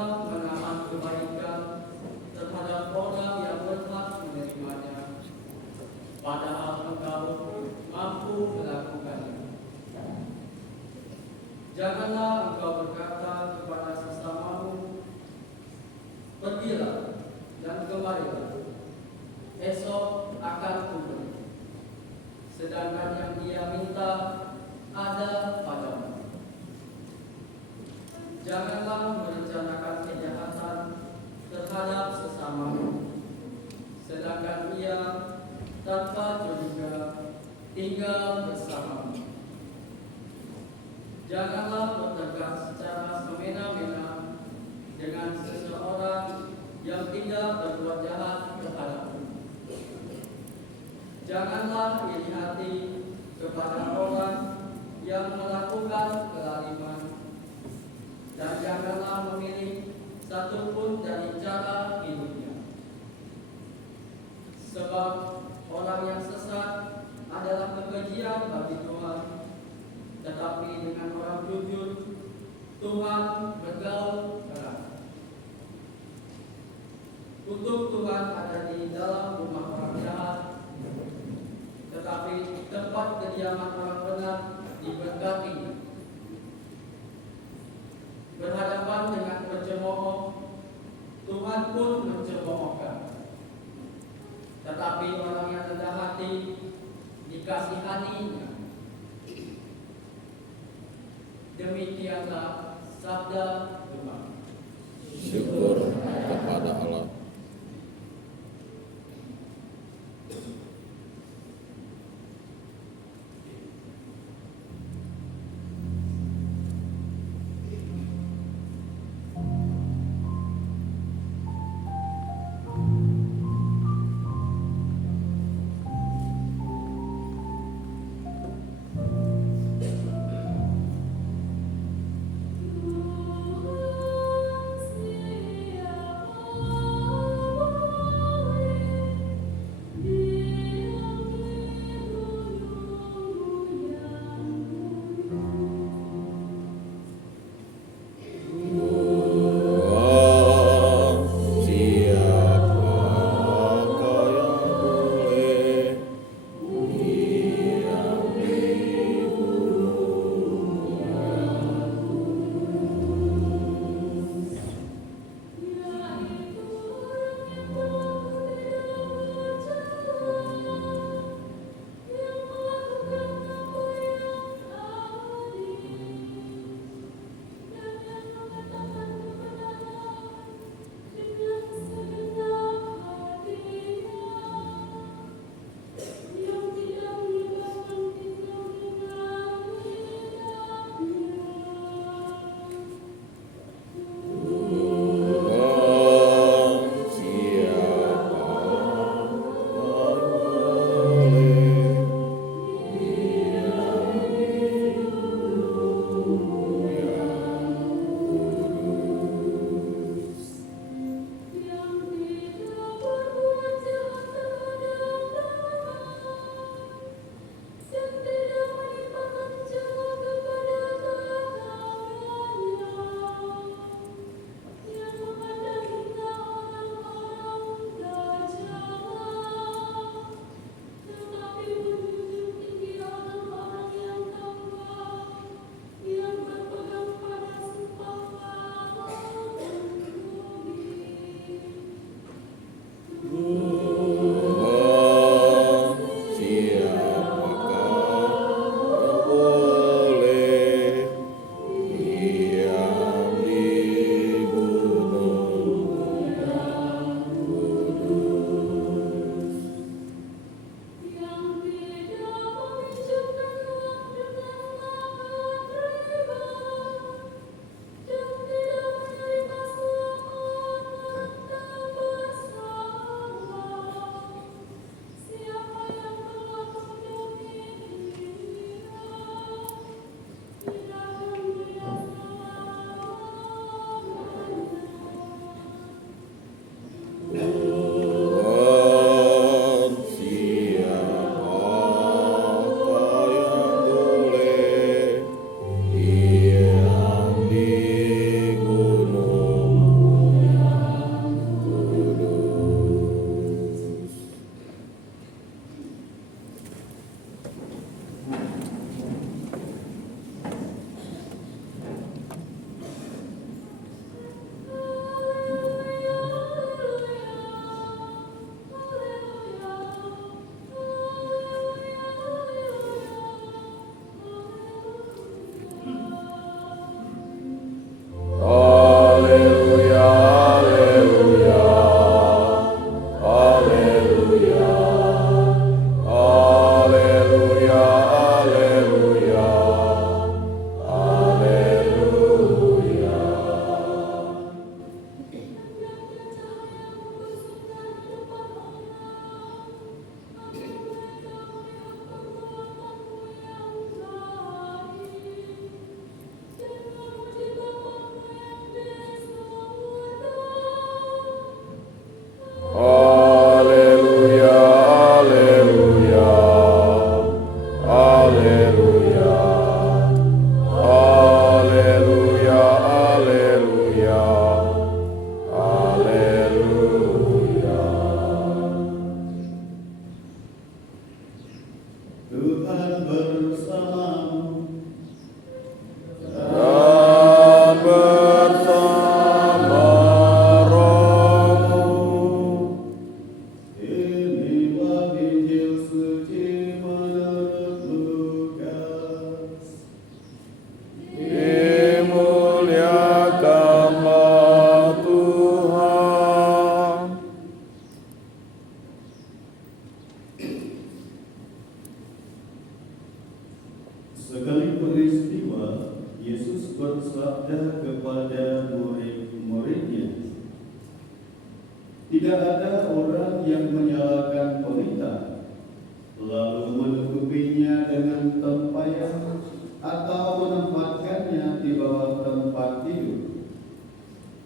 dalam menahan kebaikan terhadap orang yang berhak menerimanya, padahal engkau mampu melakukannya. Janganlah engkau berkata kepada sesamamu, pergilah dan kemarilah, esok akan kuberi, sedangkan yang dia minta ada padamu. Janganlah merencanakan kejahatan terhadap sesamamu, sedangkan ia tanpa curiga tinggal bersamamu. Janganlah bertengkar secara semena-mena dengan seseorang yang tidak berbuat jahat terhadapmu. Janganlah iri hati kepada orang yang melakukan kelaliman, dan janganlah memilih satupun dari cara hidupnya. Sebab orang yang sesat adalah kekejian bagi Tuhan, tetapi dengan orang jujur Tuhan bergaul erat. Kutuk Tuhan ada di dalam rumah orang jahat, tetapi tempat kediaman orang benar diberkatinya. Berhadapan dengan pencemooh, Tuhan pun mencemoohkan, tetapi orang yang rendah hati dikasihaninya. Demikianlah sabda Tuhan. Syukur kepada Allah. Tuhan siapa Tidak ada orang yang menyalakan pelita lalu menutupinya dengan tempayan atau menempatkannya di bawah tempat tidur,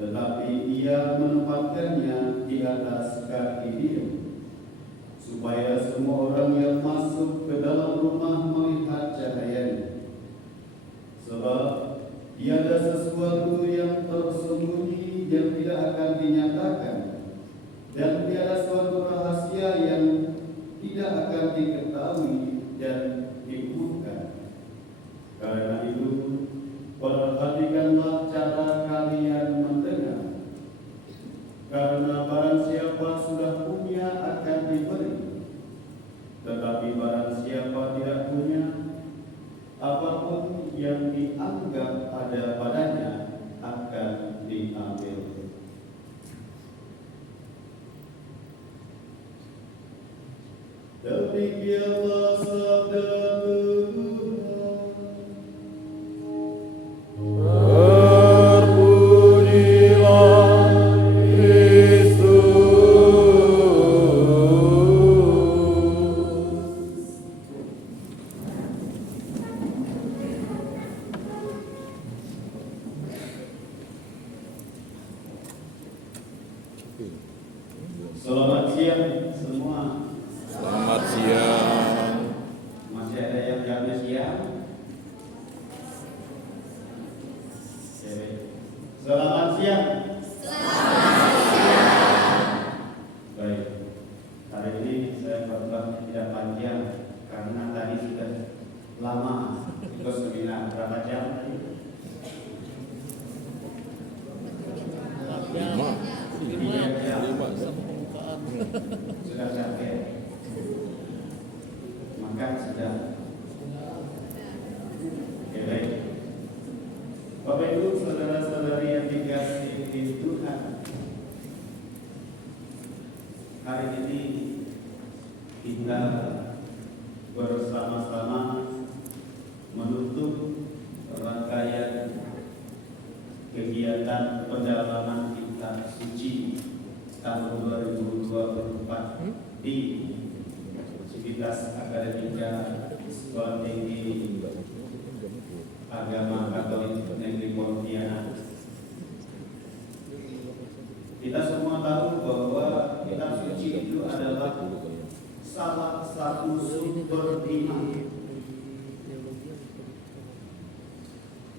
tetapi ia menempatkannya di atas kaki dia, supaya semua orang yang masuk ke dalam rumah melihat cahayanya. Sebab tiada sesuatu yang tersembunyi yang tidak akan dinyatakan, dan tiada suatu rahasia yang tidak akan diketahui dan diumumkan. Karena itu, perhatikanlah cara kalian mendengar. Karena barang siapa sudah punya akan diberi, tetapi barang siapa tidak punya, apapun yang dianggap ada padanya akan diambil. Demikianlah sabda Tuhan. Terpujilah Kristus. Selamat siang semua. Selamat siang. Masih ada yang jamnya siang? Oke. Selamat siang. Baik. Hari ini saya khotbahnya tidak panjang karena tadi sudah lama ikut seminar. Berapa jam tadi? 3 jam. Sudah capek. Makan sudah. Oke, baik. Bapak Ibu, saudara-saudari yang dikasihi Tuhan, hari ini kita bersama-sama menutup rangkaian kegiatan pendalaman kitab suci tahun 2024 di Civitas Akademika Sekolah Tinggi Agama Katolik Negeri Pontianak. Kita semua tahu bahwa kitab suci itu adalah salah satu sumber iman.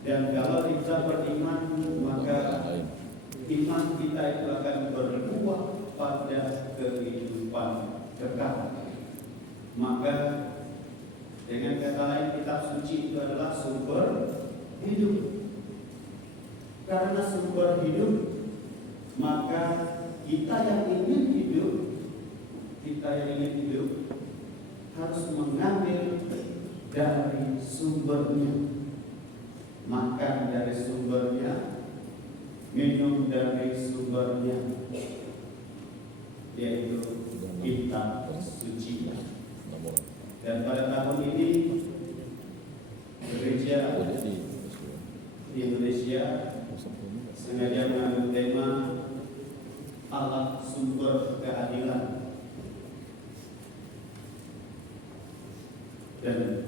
Dan kalau kita beriman, maka iman kita itu akan berbuah pada kehidupan kekal. Maka dengan kata lain, kitab suci itu adalah sumber hidup. Karena sumber hidup, maka kita yang ingin hidup harus mengambil dari sumbernya, makan dari sumbernya, minum dari sumbernya, yaitu kitab suci. Dan pada tahun ini gereja di Indonesia sengaja mengambil tema Allah sumber keadilan. Dan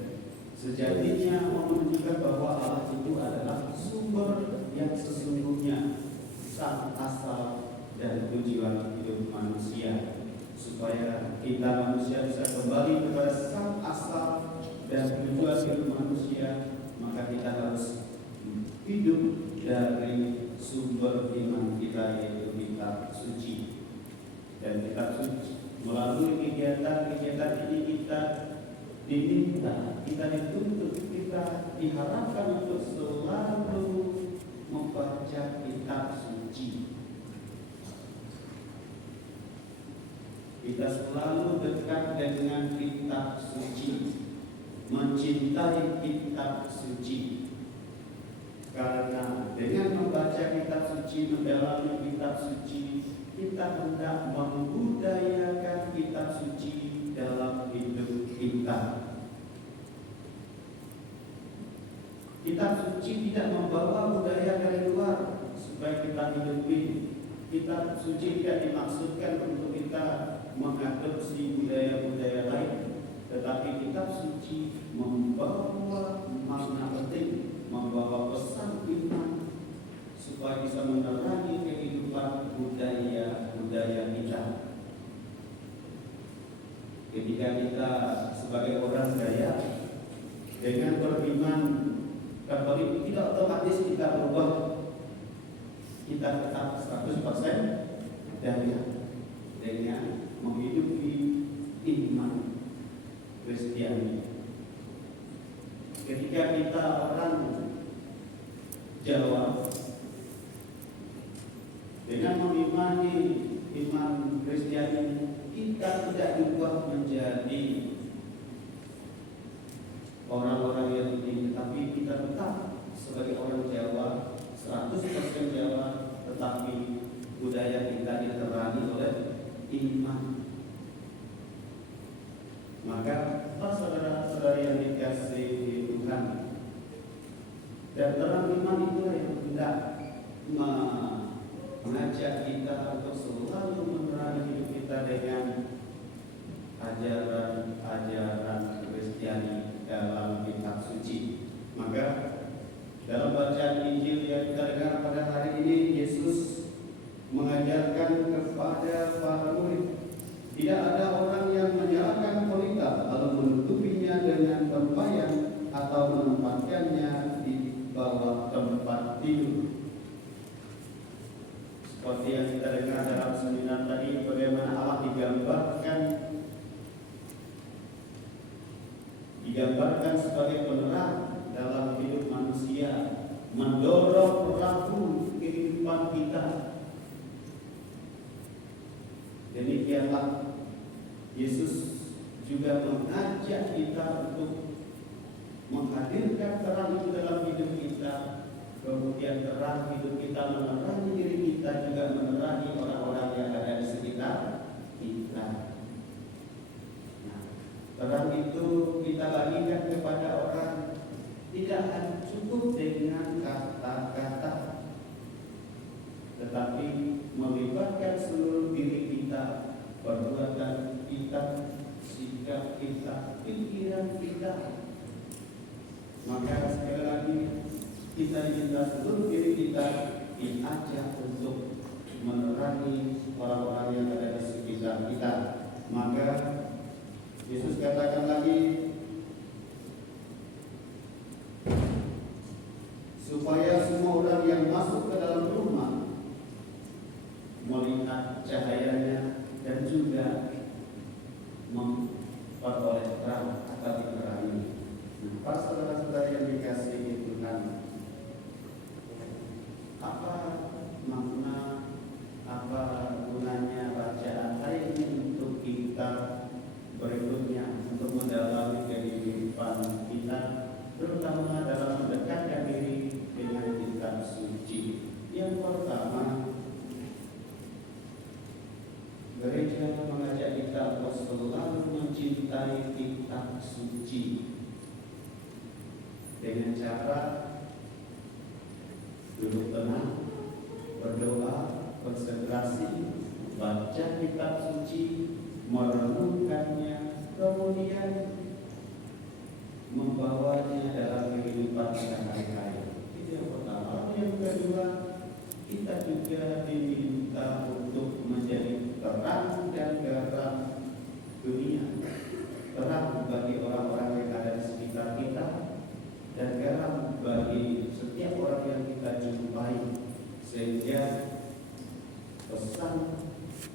sejatinya menunjukkan bahwa Allah itu adalah sumber yang sesungguhnya, sang asal dan tujuan hidup manusia, supaya kita manusia bisa kembali kepada sang asal dan tujuan hidup manusia. Maka kita harus hidup dari sumber iman kita, yaitu kitab suci. Dan kitab suci, melalui kegiatan-kegiatan ini kita diminta, kita dituntut, kita diharapkan untuk selalu membaca kitab suci. Kita selalu dekat dengan kitab suci, mencintai kitab suci. Karena dengan membaca kitab suci, mendalami kitab suci, kita hendak membudayakan kitab suci dalam hidup kita. Kitab suci tidak membawa budaya dari luar supaya kita hidupi, Kitab suci tidak dimaksudkan untuk kita mengadopsi budaya-budaya lain, tetapi kitab suci membawa makna penting, membawa pesan iman supaya bisa menerangi kehidupan budaya-budaya kita. Ketika kita sebagai orang Dayak dengan beriman Katolik, tidak otomatis kita berubah. Kita tetap 100% Dayak dengan menghidupi iman Kristiani. Ketika kita orang Jawa dengan mengimani iman Kristiani, kita tidak diubah menjadi orang-orang Yahudi, tapi kita tetap sebagai orang Jawa, 100% Jawa, tetapi budaya kita diterangi oleh iman. Maka saudara-saudari yang dikasihi Tuhan, dan terang iman itulah yang hendak mengajak kita untuk selalu menerangi hidup kita dengan ajaran-ajaran Kristiani dalam kitab suci. Maka dalam bacaan Injil yang kita dengar pada hari ini, Yesus mengajarkan kepada para murid, tidak ada orang yang menyalakan pelita lalu menutupinya dengan tempayan atau menempatkannya di bawah tempat tidur. Seperti yang kita dengar dalam seminar tadi, bagaimana Allah digambarkan sebagai penerang dalam hidup manusia, mendorong perahu kehidupan kita. Demikianlah Yesus juga mengajak kita untuk menghadirkan terang itu dalam hidup kita. Kemudian terang hidup kita menerangi diri kita, juga menerangi orang-orang yang ada di sekitar kita. Nah, terang itu kita bagikan kepada orang, tidak cukup dengan kata-kata, tetapi melibatkan seluruh diri kita, perbuatan kita, sikap kita, pikiran kita. Maka sekali lagi kita diminta seluruh diri kita diajak untuk menerangi orang-orang yang ada di sekitar kita. Maka Yesus katakan lagi, supaya semua orang yang masuk ke dalam rumah melihat cahayanya dan juga memperoleh terang atau diterangi. Nah, saudara-saudara yang dikasihi Tuhan, apa makna, apa gunanya bacaan hari ini untuk kita berikutnya, untuk mendalami kehidupan kita, terutama dalam mendekatkan diri dengan kitab suci. Yang pertama, gereja mengajak kita untuk selalu mencintai kitab suci dengan cara duduk tenang, berdoa, konsentrasi, baca kitab suci, merenungkannya, kemudian membawanya dalam kehidupan sehari-hari. Itu yang pertama. Yang kedua, kita juga diminta untuk menjadi terang dan garam dunia, terang bagi orang-orang yang ada di sekitar kita, dan garam bagi setiap orang yang kita jumpai, sehingga pesan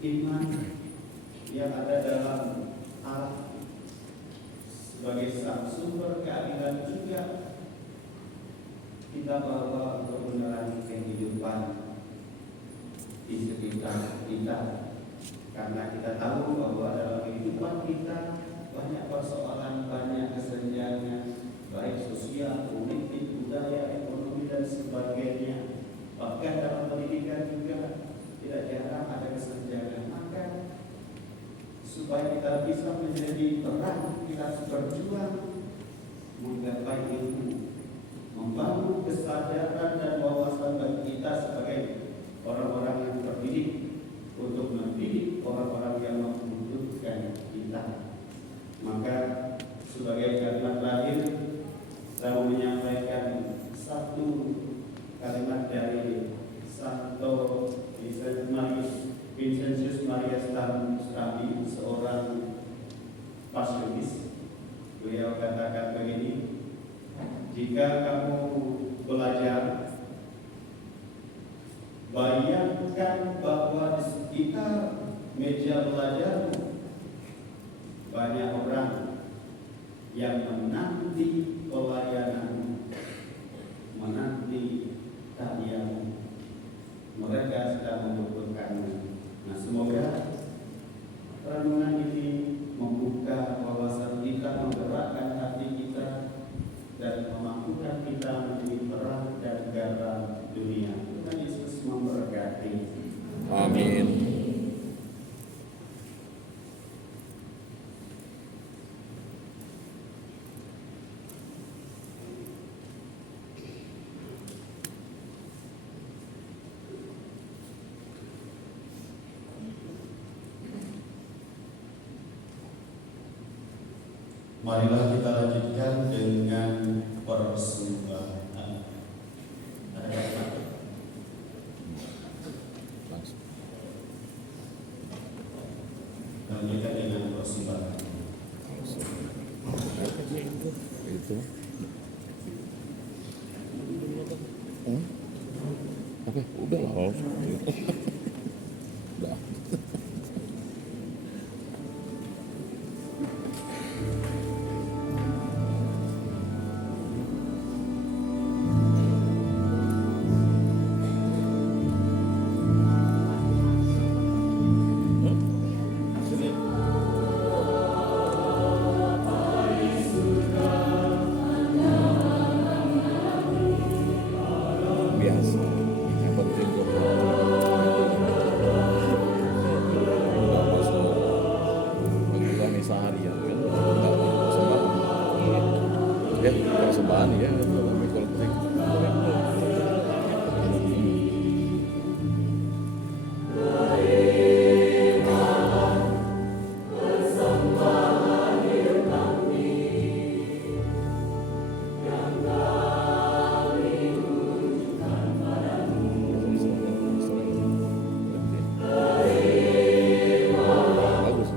iman yang ada dalam Allah sebagai sang sumber keadilan juga kita bawa untuk menerangi kehidupan di sekitar kita. Karena kita tahu bahwa dalam kehidupan kita banyak persoalan, banyak kesenjangan, baik sosial, politik, budaya, ekonomi, dan sebagainya. Bahkan dalam pendidikan juga tidak jarang ada kesenjangan. Maka supaya kita bisa menjadi terang, kita harus berjuang menggapai ilmu, membangun kesadaran dan wawasan bagi kita sebagai orang-orang yang terdidik Jika kamu belajar, bayangkan bahwa di sekitar meja belajar banyak orang yang menanti pelayanan, menanti kalian. Mereka sedang membutuhkanmu. Nah, semoga renungan ini membuka wawasan kita, menggerakkan hati kita, dan memampukan kita menjadi terang dan garam dunia. Tuhan Yesus memberkati. Amin. Marilah kita lanjutkan dengan persembahan. Ada kata? Lanjutkan dengan persembahan. Itu. Oke, udah lah. Udah. Biasa. Yang penting udah masuk panggilan seharian kan. Enggak persembahan. Ya, persembahan ya. Tapi kalau penting. Bagus.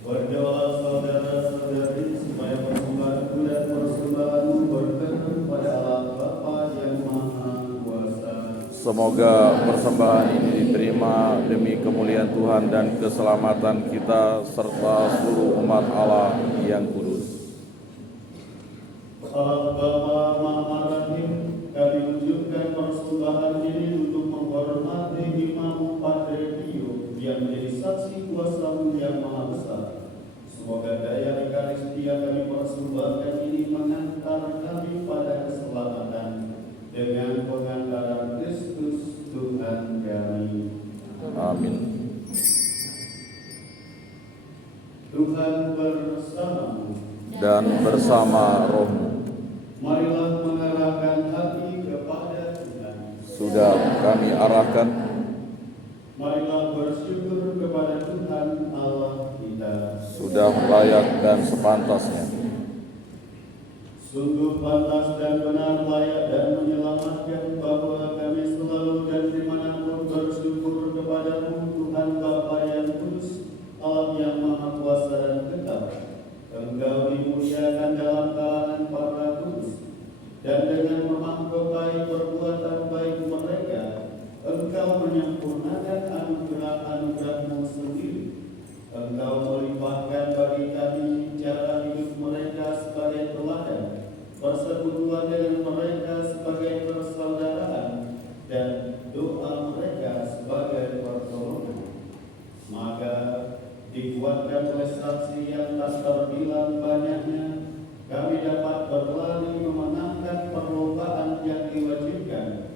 Berdoa saudara-saudari supaya persembahanku dan persembahanmu berkenan pada Allah Bapa yang Maha Kuasa. Semoga persembahan ini diterima demi kemuliaan Tuhan dan keselamatan kita serta seluruh umat Allah yang kudus. Allah Bapa persembahan ini untuk menghormati Imam Padre Pio yang menjadi saksi kuasa-Mu yang maha besar. Semoga daya Ekaristia kami persembahkan ini mengantar kami pada keselamatan dengan pengantaran Kristus Tuhan kami. Amin. Tuhan bersamamu. Dan bersama rohmu. Marilah mengarahkan hati kepada Tuhan. Sudah kami arahkan. Marilah bersyukur kepada Tuhan Allah kita. Sudah layak dan sepantasnya. Sungguh pantas dan benar, layak dan menyelamatkan bahwa kami selalu dan dimanapun bersyukur kepada-Mu, Tuhan Bapa yang kudus, Allah yang maha kuasa dan kekal. Engkau dimuliakan dalam kalangan para kudus, dan dengan memahkotai perbuatan baik mereka, Engkau menyempurnakan anugerah-anugerah-Mu sendiri. Engkau melimpahkan bagi kami cara hidup mereka sebagai teladan, persekutuan dengan mereka sebagai persaudaraan, dan doa mereka sebagai pertolongan. Maka dikuatkan oleh saksi yang tak terbilang banyaknya, kami dapat berlari memenangkan perlombaan yang diwajibkan,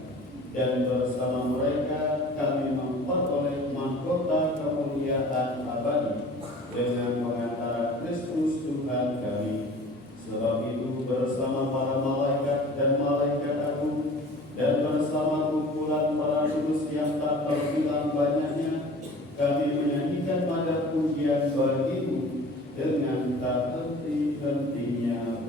dan bersama mereka kami memperoleh mahkota kemuliaan abadi dengan pengantaran Kristus Tuhan kami. Sebab itu bersama para malaikat dan malaikat agung, dan bersama kumpulan para kudus yang tak terbilang banyaknya, kami menyanyikan nada pujian bagi-Mu dengan tak henti-hentinya